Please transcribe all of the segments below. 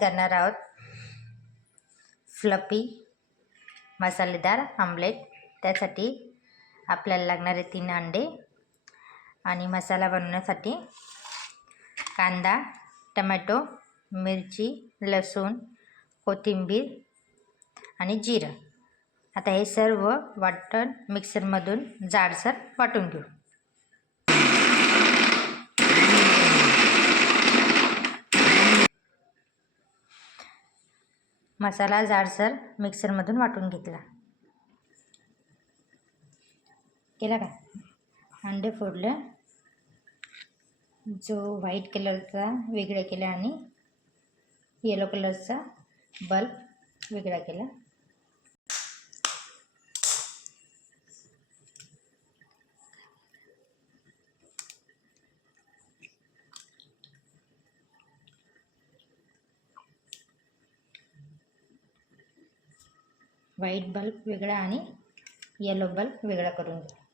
करणार आहोत. फ्लपी मसालेदार आमलेट त्यासाठी आपल्याला लागणारे तीन अंडे आणि मसाला बनवण्यासाठी कांदा टमॅटो मिरची लसूण कोथिंबीर आणि जिरं. आता हे सर्व वाटण मिक्सरमधून जाडसर वाटून घेऊ. मसाला जाडसर मिक्सरमधून वाटून घेतला. केला का? अंडे फोडले. जो व्हाईट कलरचा वेगळा केला आणि येलो कलरचा बल्ब वेगळा केला. व्हाईट बल्ब वेगळा आणि येलो बल्ब वेगळा करून घ्या.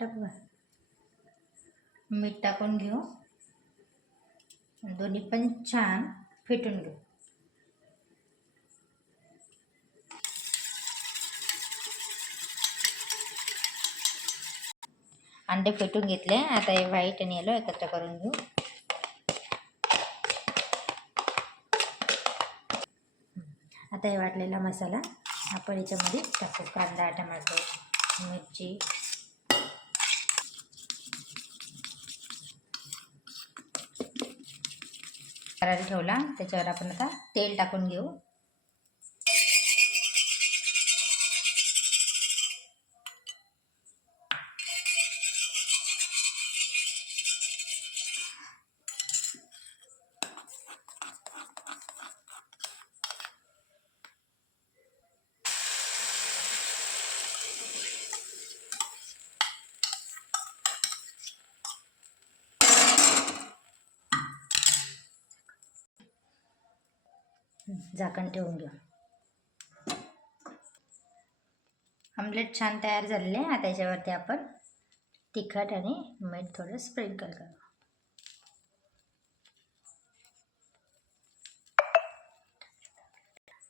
टाकू मीठ टाकून घेऊ. दोन्ही पण छान फेटून घेऊ. अंडे फेटून घेतले. आता हे व्हाईट आणि येलो एकत्र करून घेऊ. आता हे वाटलेला मसाला आपण याच्यामध्ये टाकू. कांदा टमाटो मिरची. करायला ठेवला. त्याच्यावर आपण आता तेल टाकून घेऊ. झाकण ठेवून घेऊ. आमलेट छान तयार झालेले आहे. आता याच्यावरती आपण तिखट आणि मीठ थोडं स्प्रिंकल करू.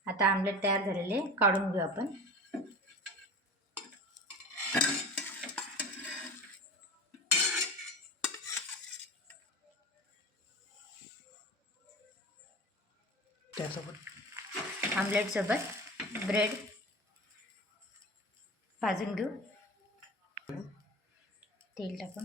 आता आमलेट तयार झालेले काढून घेऊ आपण. त्यासोबत. आमलेटसोबत ब्रेड भाजून घेऊ. तेल टाकून.